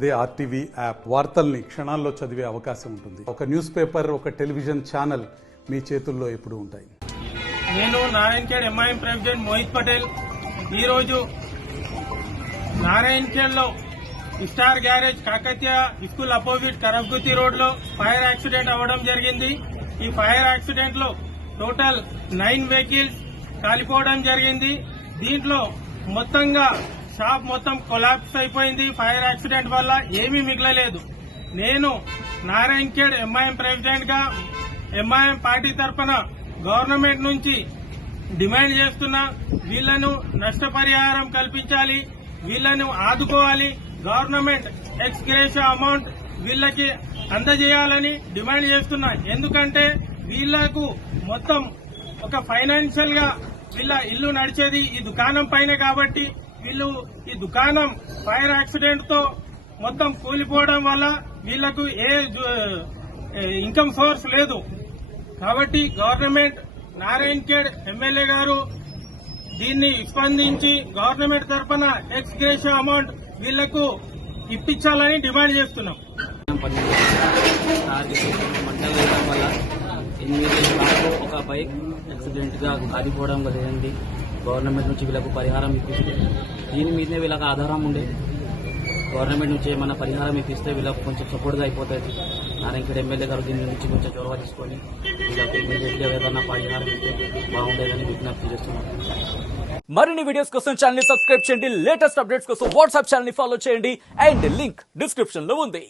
అదే RTV app వార్తల్ని క్షణాల్లో చదివే అవకాశం ఉంటుంది. ఒక న్యూస్ పేపర్ ఒక టెలివిజన్ ఛానల్ మీ చేతుల్లో ఎప్పుడు ఉంటాయి. నేను నారాయణఖేడ్ ఎంఐఎం ప్రెసిడెంట్ మోహిత్ పటేల్. ఈరోజు నారాయణఖేడ్లో star garage Kakatiya school opposite కరబ్గుతి రోడ్లో ఫైర్ యాక్సిడెంట్ అవ్వడం జరిగింది. ఈ ఫైర్ యాక్సిడెంట్లో టోటల్ నైన్ వెహికల్స్ కాలిపోవడం జరిగింది. దీంట్లో మొత్తంగా షాప్ మొత్తం కొలాప్స్ అయిపోయింది ఫైర్ యాక్సిడెంట్ వల్ల ఏమీ మిగలలేదు. నేను నారాయణఖేడ్ ఎంఐఎం ప్రెసిడెంట్గా ఎంఐఎం పార్టీ తరఫున గవర్నమెంట్ నుంచి డిమాండ్ చేస్తున్నా వీళ్ళను నష్టపరిహారం కల్పించాలి వీళ్ళను ఆదుకోవాలి గవర్నమెంట్ ఎక్స్గ్రేష అమౌంట్ వీళ్ళకి అందజేయాలని డిమాండ్ చేస్తున్నా. ఎందుకంటే వీళ్ళకు మొత్తం ఒక ఫైనాన్షియల్గా వీళ్ళ ఇల్లు నడిచేది ఈ దుకాణం పైన కాబట్టి వీళ్ళు ఈ దుకాణం ఫైర్ యాక్సిడెంట్తో మొత్తం కూలిపోవడం వల్ల వీళ్ళకు ఏ ఇన్కమ్ సోర్స్ లేదు. కాబట్టి గవర్నమెంట్ నారాయణ్ ఖేడ్ ఎమ్మెల్యే గారు దీన్ని స్పందించి గవర్నమెంట్ తరఫున ఎక్స్ గ్రేషియో అమౌంట్ వీళ్ళకు ఇప్పించాలని డిమాండ్ చేస్తున్నాం. ఒక బైక్ యాక్సిడెంట్గా కాలిపోవడం జరిగింది గవర్నమెంట్ నుంచి వీళ్ళకు పరిహారం ఇప్పిస్తే దీని మీదనే వీళ్ళకి ఆధారం ఉండే. గవర్నమెంట్ నుంచి ఏమైనా పరిహారం ఇప్పిస్తే వీళ్ళకి కొంచెం సపోర్ట్గా అయిపోతుంది. నారాయణఖేడ్ ఎమ్మెల్యే గారు దీని నుంచి కొంచెం చొరవ తీసుకొని వీళ్ళకి ఇమీడియట్గా ఏదైనా పరిహారం ఇస్తే బాగుండేదని విజ్ఞప్తి చేస్తున్నాను. మరిన్ని వీడియోస్ కోసం ఛానల్ని సబ్స్క్రైబ్ చేయండి. లేటెస్ట్ అప్డేట్స్ కోసం వాట్సాప్ ఛానల్ని ఫాలో చేయండి. అండ్ లింక్ డిస్క్రిప్షన్లో ఉంది.